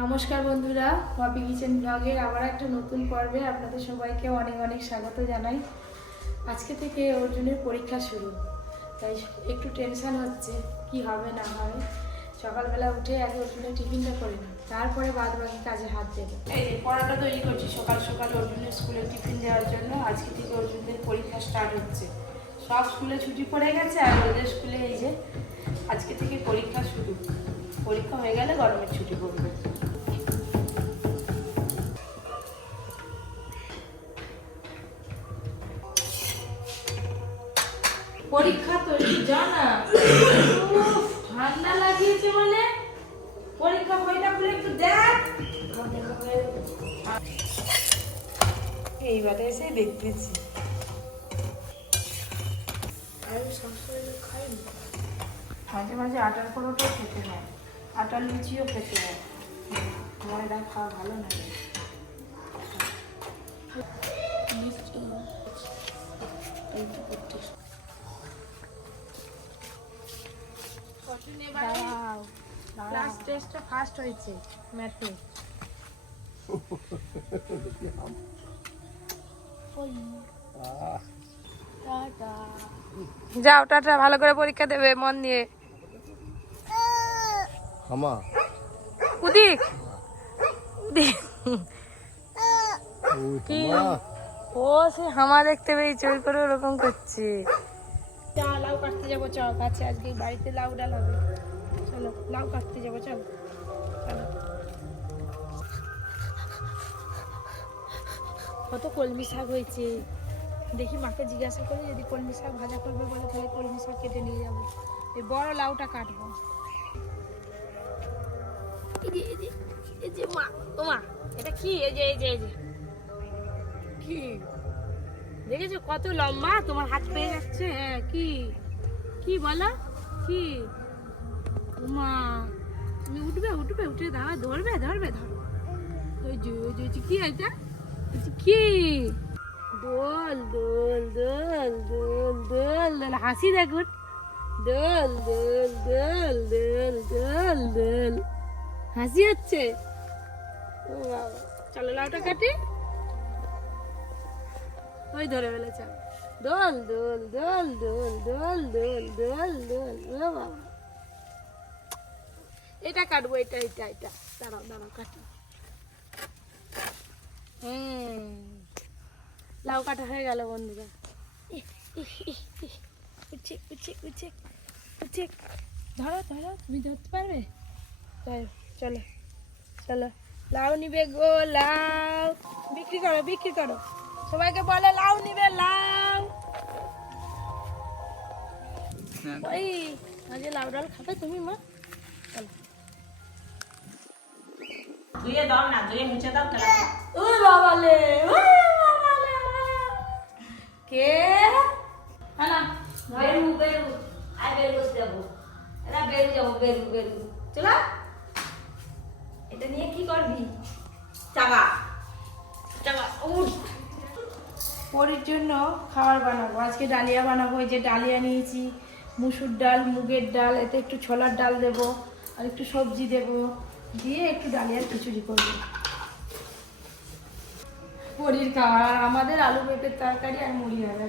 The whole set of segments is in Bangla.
নমস্কার বন্ধুরা, পপি কিচেন ব্লগের আবার একটা নতুন পর্বে আপনাদের সবাইকে অনেক অনেক স্বাগত জানাই। আজকে থেকে অর্জুনের পরীক্ষা শুরু। তাই একটু টেনশান হচ্ছে, কি হবে না হবে। সকালবেলা উঠে আগে অর্জুনের টিফিনটা করে নিই, তারপরে বাদ বাকি কাজে হাত দেবো। এই পড়াটা তৈরি করছি। সকাল সকাল অর্জুনের স্কুলে টিফিন দেওয়ার জন্য আজকে থেকে অর্জুনদের পরীক্ষা স্টার্ট হচ্ছে। সব স্কুলে ছুটি পড়ে গেছে আর ওদের স্কুলে এই যে, আজকে থেকে পরীক্ষা শুরু। পরীক্ষা হয়ে গেলে গরমের ছুটি পড়বে। পরীক্ষা তৈরি জানা উফ, ঠান্ডা লাগিয়েছে মানে। পরীক্ষা বইটা খুলে একটু দেখ। এইবারে এসে দেখতেছি। মাঝে মাঝে আটার পরোটাও খেতে হয় আটার লুচিও খেতে হয় ময়দা খাওয়া ভালো না? এইটা ক্লাস টেস্টে ফার্স্ট হয়েছে ম্যাথে যাও টাটা ভালো করে পরীক্ষা দেবে মন দিয়ে। হামা। উদিক। কি? ও সে হামা দেখতে পেয়েছে ওই করে ওরকম করছে। কাটতে যাব চ গাছে আজকে বাড়িতে লাউ ডাল হবে। চলো, লাউ কাটতে যাব, চল, চলো। কত কলমি শাক হয়েছে। দেখি মাকে জিজ্ঞাসা করে, যদি কলমি শাক ভাজা করবে বলে, তাহলে কলমি শাক কেটে নিয়ে যাব। এই বড় লাউটা কাটবো। মা, এটা কি? এই যে এই যে এই যে। কি? দেখেছ কত লম্বা? তোমার হাত পেয়ে যাচ্ছে? হ্যাঁ কি? কি বলো? কি? মা তুমি উঠবে উঠবে, উঠে দাঁড়া ধরবে ধরবে, ধরো। কি যে কি? দোল দোল দোল দোল দোল দোল, হাসি দেখুন। দোল দোল দোল দোল দোল দোল। হাসি হচ্ছে? ও চলো লাউটা কাটি। ওই ধরে বেলা ফেলেছে। দোল দোল দোল দোল দোল দোল দোল দোল এটা কাটবো, এটা এটা এটা। দাঁড়াও দাঁড়াও, কাটি। হুম লাউ কাটা হয়ে গেল, বন্ধুরা। উচ্ছে উচ্ছে উচ্ছে উচ্ছে ধরো ধরো, তুমি ধরতে পারবে? চলো চলো চলো। লাউ নিবে গো, লাউ। বিক্রি করো বিক্রি করো। সবাইকে বলে, লাউ নিবে, লাউ। ওই আজকে লাউ ডাল খাবে তুমি মা? ধুয়ে দাও না ধুয়ে মুছে দাও কেন ওই বাবালে ওই বাবালে কে? হ্যাঁ বেরু বেরু আই বের করতে যাব। এরা বেরু যাব বেরু বেরু। চলা। এটা নিয়ে কি করবি? চাগা চাগা উঠ। পরির জন্য খাবার বানাবো। আজকে ডালিয়া বানাবো এই যে ডালিয়া নিয়েছি। মুসুর ডাল, মুগের ডাল, এতে একটু ছোলার ডাল দেব, আর একটু সবজি দেব, দিয়ে একটু ডালিয়ার খিচুড়ি করব। পরির খাওয়া আর আমাদের আলু পেঁপের তরকারি আর মুড়ি হয়ে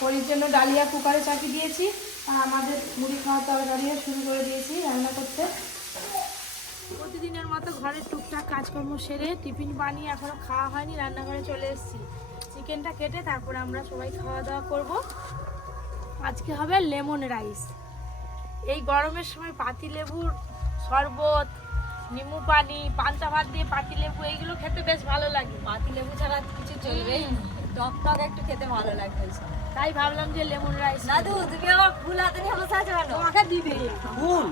পরির জন্য ডালিয়া কুকারে চাকি দিয়েছি, আর আমাদের মুড়ি খাওয়া তরকারিও শুরু করে দিয়েছি রান্না করতে। প্রতিদিনের মতো ঘরের টুকটাক কাজকর্ম সেরে টিফিন বানিয়ে এখনও খাওয়া হয়নি, রান্নাঘরে চলে এসেছি। চিকেনটা কেটে তারপরে আমরা সবাই খাওয়া দাওয়া করব। আজকে হবে লেমন রাইস। এই গরমের সময় পাতি লেবুর শরবত নিমু পানি পান্তা ভাত দিয়ে পাতি লেবু এইগুলো খেতে বেশ ভালো লাগে। পাতি লেবু ছাড়া কিছু চলবে না। টক টক একটু খেতে ভালো লাগবে তাই ভাবলাম যে লেমন রাইস দাদু তুমি আমার ফুল হাতে নিয়ে বসে আছো কেন? তোমাকে দিবে। ফুল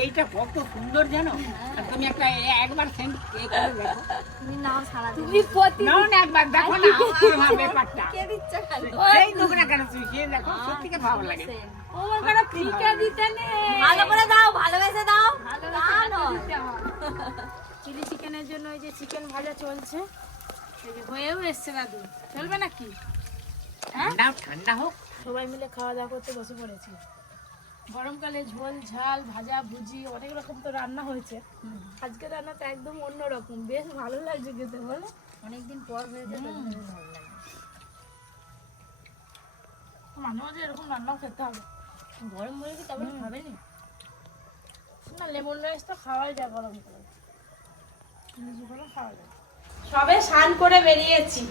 এইটা কত সুন্দর জানো? আর তুমি একটা একবার সেন্ড করে দেখো। তুমি নাও সারা তুমি প্রতি নাও না একবার দেখো না আমার ব্যাপারটা। কে দিচ্ছে কেন সেই দেবো না কেন তুমি সে দেখো সত্যিকে ভালো লাগে। ও আমার ফ্রিকে দিতে নেই ভালো করে দাও ভালোবেসে দাও। তা নয়। চিলি চিকেনের জন্য এই যে চিকেন ভাজা চলছে। এই হয়েও এসছে দাদু। চলবে নাকি? হ্যাঁ? ঠান্ডা ঠান্ডা হোক। সবাই মিলে খাওয়া দাওয়া করতে বসে পড়েছি। গরমকালে ঝোল ঝাল ভাজা ভুজি অনেক রকম তো রান্না হয়েছে। আজকে রান্নাটা একদম অন্যরকম। বেশ ভালো লাগছে খেতে বলো? অনেকদিন পর হয়েছে মাঝে মাঝে এরকম রান্নাও খেতে হবে। গরম বলে কি তবে খাবেনি? না লেমন রাইস তো খাওয়াই যায় গরম করে লিচু করে খাওয়া যায়। সবে স্নান করে বেরিয়েছি।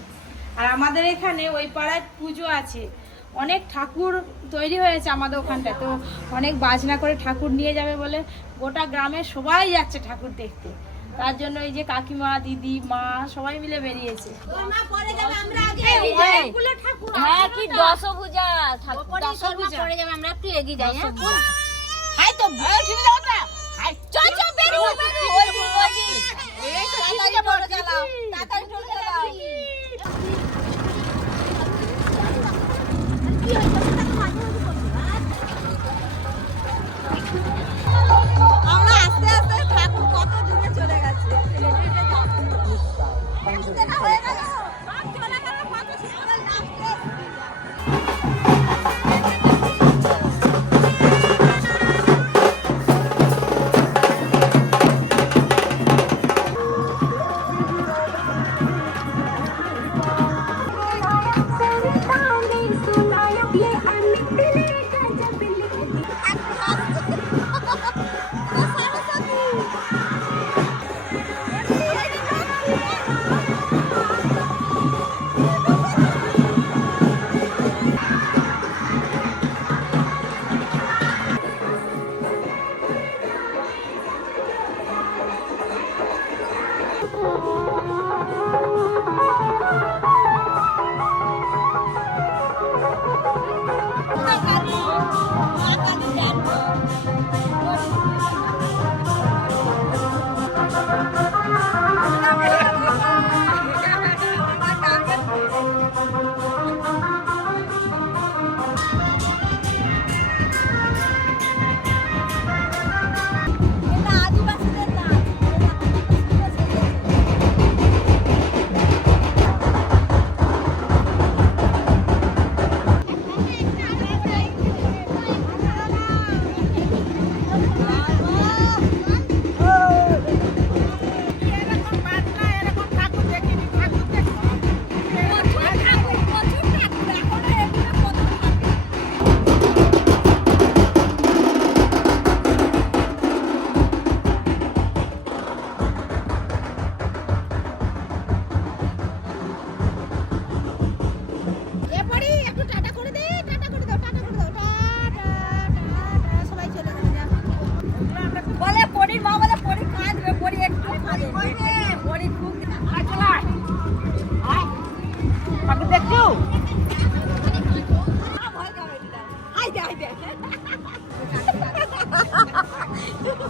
আর আমাদের এখানে ওই পাড়ায় পুজো আছে। অনেক ঠাকুর তৈরি হয়েছে আমাদের ওখানটায় তো অনেক বাজনা করে ঠাকুর নিয়ে যাবে বলে গোটা গ্রামে সবাই যাচ্ছে ঠাকুর দেখতে। তার জন্য এই যে কাকিমা দিদি মা সবাই মিলে বেরিয়েছে। হ্যাঁ কি দশভুজা ঠাকুর দশভুজা। যাবে আমরা একটু এগিয়ে যাই হ্যাঁ? তো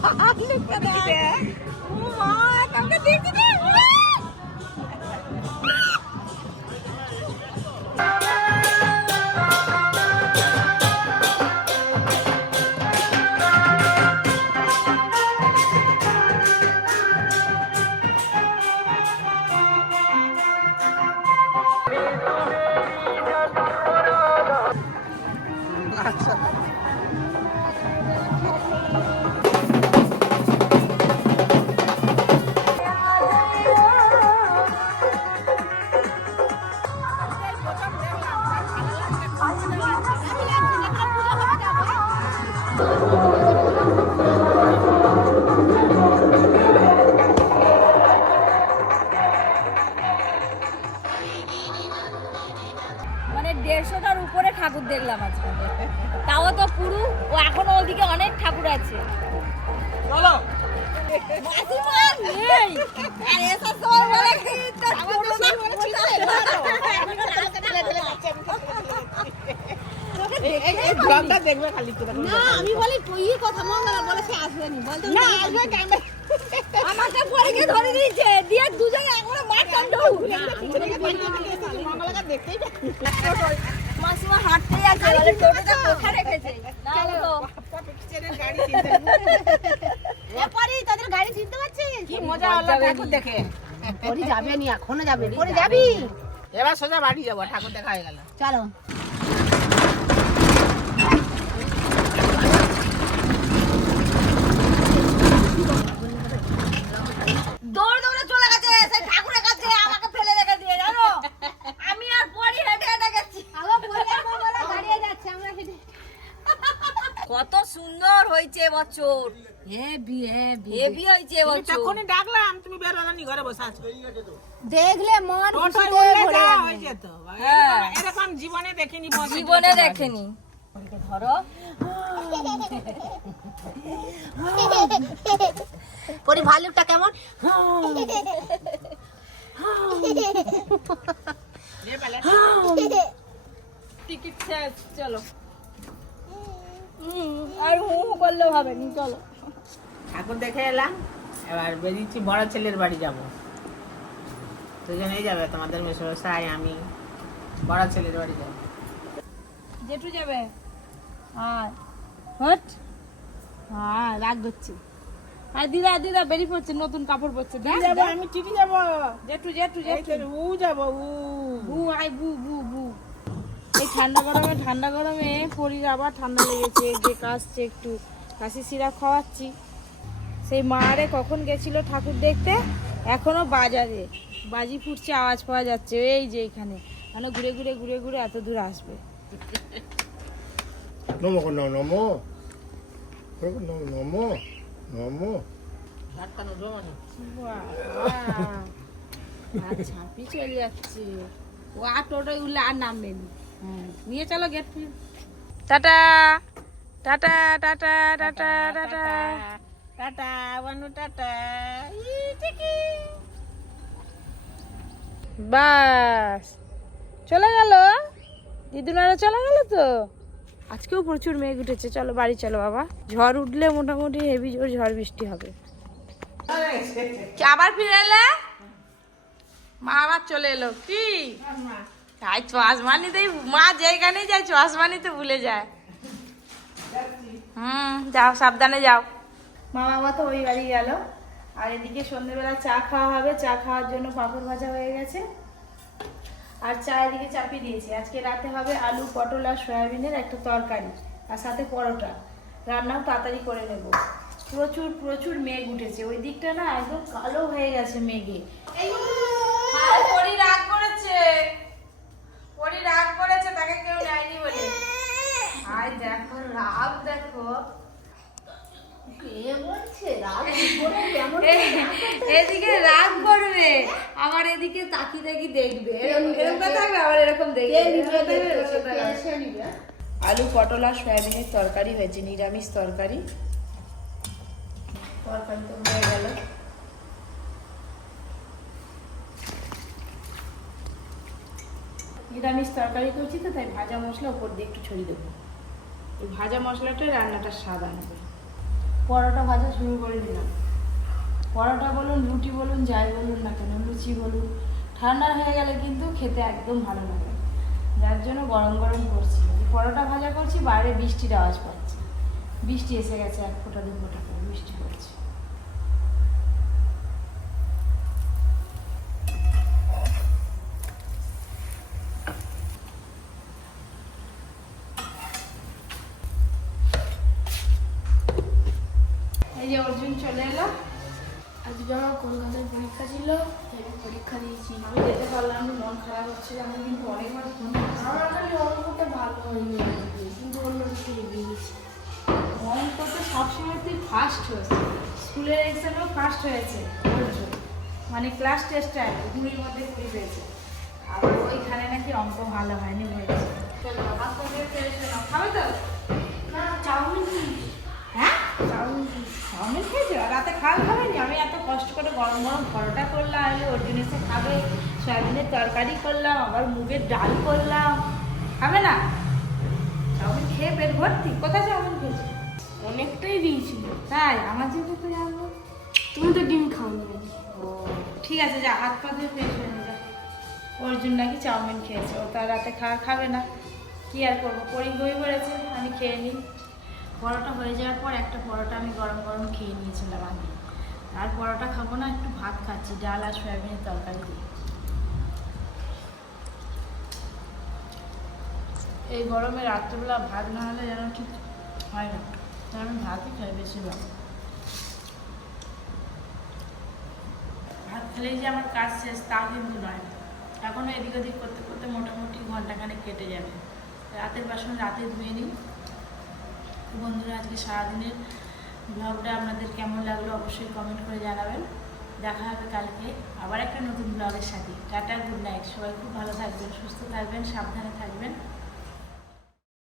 ভালুকটা দে ও মা কাউকে দেখি দে মানে দেখলাম আজকে তাও তো পুরো ও এখনও ওদিকে অনেক ঠাকুর আছে চলো দেখবে খালি না আমি বলি তুই কথা মঙ্গলা বলে সে আসবে বলতো না আসবে কেন আমাকে পরে গিয়ে ধরে দিয়েছে দিয়ে দুজনে একবারে মার কাণ্ড দেখতেই তাদের গাড়ি চিনতে পারছিস? কি মজা হলো ঠাকুর দেখে। পরে যাবে নি এখনও যাবে। পরে যাবি? এবার সোজা বাড়ি যাব ঠাকুর দেখা হয়ে গেল। চলো। এবছর হেভি হেভি হেভি হয়েছে এবছর তখনই ডাকলাম তুমি বেরোলানি ঘরে বসে আছো। দেখলে মন খুশিতে ভরে হয়ে যেত। হ্যাঁ। এরকম- জীবনে দেখিনি জীবনে দেখেনি। ধরো। পরি ভালুকটা কেমন? টিকিট শেষ চলো। আর হু হু করলেও হবে নি চলো। ঠাকুর দেখে এলাম এবার বেরিয়েছি বড় ছেলের বাড়ি যাব। দুজনেই যাবে তোমাদের মেসোমশাই আমি বড় ছেলের বাড়ি যাব। জেঠু যাবে? আর হট। হ্যাঁ রাগ করছে আর দিদা দিদা বেরিয়ে পড়ছে নতুন কাপড় পরছে যাব। আমি টিটি যাব। জেঠু জেঠু জেঠু। উ যাব উ বু আই বু বু বু। ঠান্ডা গরমে ঠান্ডা গরমে পরির আবার ঠান্ডা লেগেছে যে কাশছে একটু। কাশি সিরাপ খাওয়াচ্ছি। সেই মারে কখন গেছিল ঠাকুর দেখতে? এখনও বাজারে। বাজি ফুটছে আওয়াজ পাওয়া যাচ্ছে। এই যে এখানে। মানে ঘুরে ঘুরে ঘুরে ঘুরে এত দূর আসবে? নমো কর নমো নমো। নমো নমো আচ্ছা চলে যাচ্ছে। ও আর টোটোয় উঠলে আর নামবে না। হ্যাঁ নিয়ে চলো gate tata. Tata tata tata tata. Tata Banu tata. Bus. চলে গেল? দিদুনারা চলে গেল তো? আজকেও প্রচুর মেঘ উঠেছে। চলো বাড়ি চলো বাবা। ঝড় উঠলে মোটামুটি হেভি জোর ঝড় বৃষ্টি হবে। আবার ফিরে এলে? মা আবার চলে এলো। কি? তাই চশমানিতেই মা যেখানে যায় চশমানিতে ভুলে যায়। হুম, যাও, সাবধানে যাও। মা বাবা তো ওই বাড়ি গেল। আর এদিকে সন্ধ্যেবেলা চা খাওয়া হবে, চা খাওয়ার জন্য পাঁপড় ভাজা হয়ে গেছে। আর চা এদিকে চাপিয়ে দিয়েছি। আজকে রাতে হবে আলু, পটল আর সয়াবিনের একটা তরকারি, আর সাথে পরোটা। রান্নাও তাড়াতাড়ি করে নেব। প্রচুর প্রচুর মেঘ উঠেছে। ওই দিকটা না একদম কালো হয়ে গেছে মেঘে আর পরি রাগ করেছে পরি রাগ করেছে তাকে কেউ নেয়নি বলে আয় দেখো দেখো। এদিকে রাগ করবে আবার এদিকে তাকি তাকি দেখবে। এরকম এরকম করে থাকবে আবার এরকম দেখবে। আলু পটল আর সয়াবিনের তরকারি হয়েছে নিরামিষ তরকারি। তরকারি তো হয়ে গেল। নিরামিষ তরকারি করছি তো তাই ভাজা মশলা উপর দিয়ে একটু ছড়িয়ে দেবো। এই ভাজা মশলাটাই রান্নাটা স্বাদ আনবে। পরোটা ভাজা শুরু করে দিলাম। পরোটা বলুন, রুটি বলুন, যাই বলুন না কেন, লুচি বলুন, ঠান্ডা হয়ে গেলে কিন্তু খেতে একদম ভালো লাগে। যার জন্য গরম গরম করছি। পরোটা ভাজা করছি, বাইরে বৃষ্টির আওয়াজ পাচ্ছি। বৃষ্টি এসে গেছে এক ফোঁটা, দু ফোঁটা করে বৃষ্টি পড়ছে এই যে অর্জুন চলে এলো আজকে আমার কলকাতায় পরীক্ষা ছিল পরীক্ষা দিয়েছি। আমি যেতে পারলাম মন খারাপ হচ্ছিল আমি কিন্তু অনেকবার ফোন আমার খালি অঙ্কটা ভালো হয়নি কিন্তু অন্য কিছু এগিয়ে গেছি অঙ্ক তো সবসময় তুই ফার্স্ট হয়েছে স্কুলের এক্সামেও ফার্স্ট হয়েছে মানে ক্লাস টেস্টে আর কুড়ির মধ্যে কুড়ি পেয়েছে আর ওইখানে নাকি অঙ্ক ভালো হয়নি হয়েছে হয়ে। খাবে তো? না চাউমিন দিয়েছি চাউমিন দিয়েছি চাউমিন খেয়েছো রাতে খাওয়া খাবেনি আমি এত কষ্ট করে গরম গরম পরোটা করলাম আমি অর্জুন এসে খাবে সয়াবিনের তরকারি করলাম আবার মুগের ডাল করলাম খাবে না? চাউমিন খেয়ে পেট ভর্তি কোথায় চাউমিন খেয়েছো? অনেকটাই দিয়েছিল তাই আমার যেতে তো যাব তুমি তো ডিম খাওনি। ও ঠিক আছে যা হাত পা ধুয়ে ফ্রেশ হয়ে যা। অর্জুন নাকি চাউমিন খেয়েছে ও তার রাতে খাওয়া খাবে না। কি আর করব পরি বই পড়েছে আমি খেয়ে নিই। পরোটা হয়ে যাওয়ার পর একটা পরোটা আমি গরম গরম খেয়ে নিয়েছিলাম আগে। আর পরোটা খাব না, একটু ভাত খাচ্ছি, ডাল আর সয়াবিনের তরকারি দিয়ে। এই গরমে রাত্রেবেলা ভাত না হলে যেন ঠিক হয় না তাই আমি ভাতই খাই বেশিরভাগ। ভাত খেলেই যে আমার কাজ শেষ তা কিন্তু নয়। এখনও এদিক ওদিক করতে করতে মোটামুটি ঘন্টাখানে কেটে যাবে। রাতের বাসন রাতে ধুয়ে নিই। বন্ধুরা, আজকে সারাদিনের ব্লগটা আপনাদের কেমন লাগল অবশ্যই কমেন্ট করে জানাবেন। দেখা হবে কালকে আবার একটা নতুন ব্লগের সাথে। টাটা গুড নাইট সবাই খুব ভালো থাকবেন, সুস্থ থাকবেন, সাবধানে থাকবেন।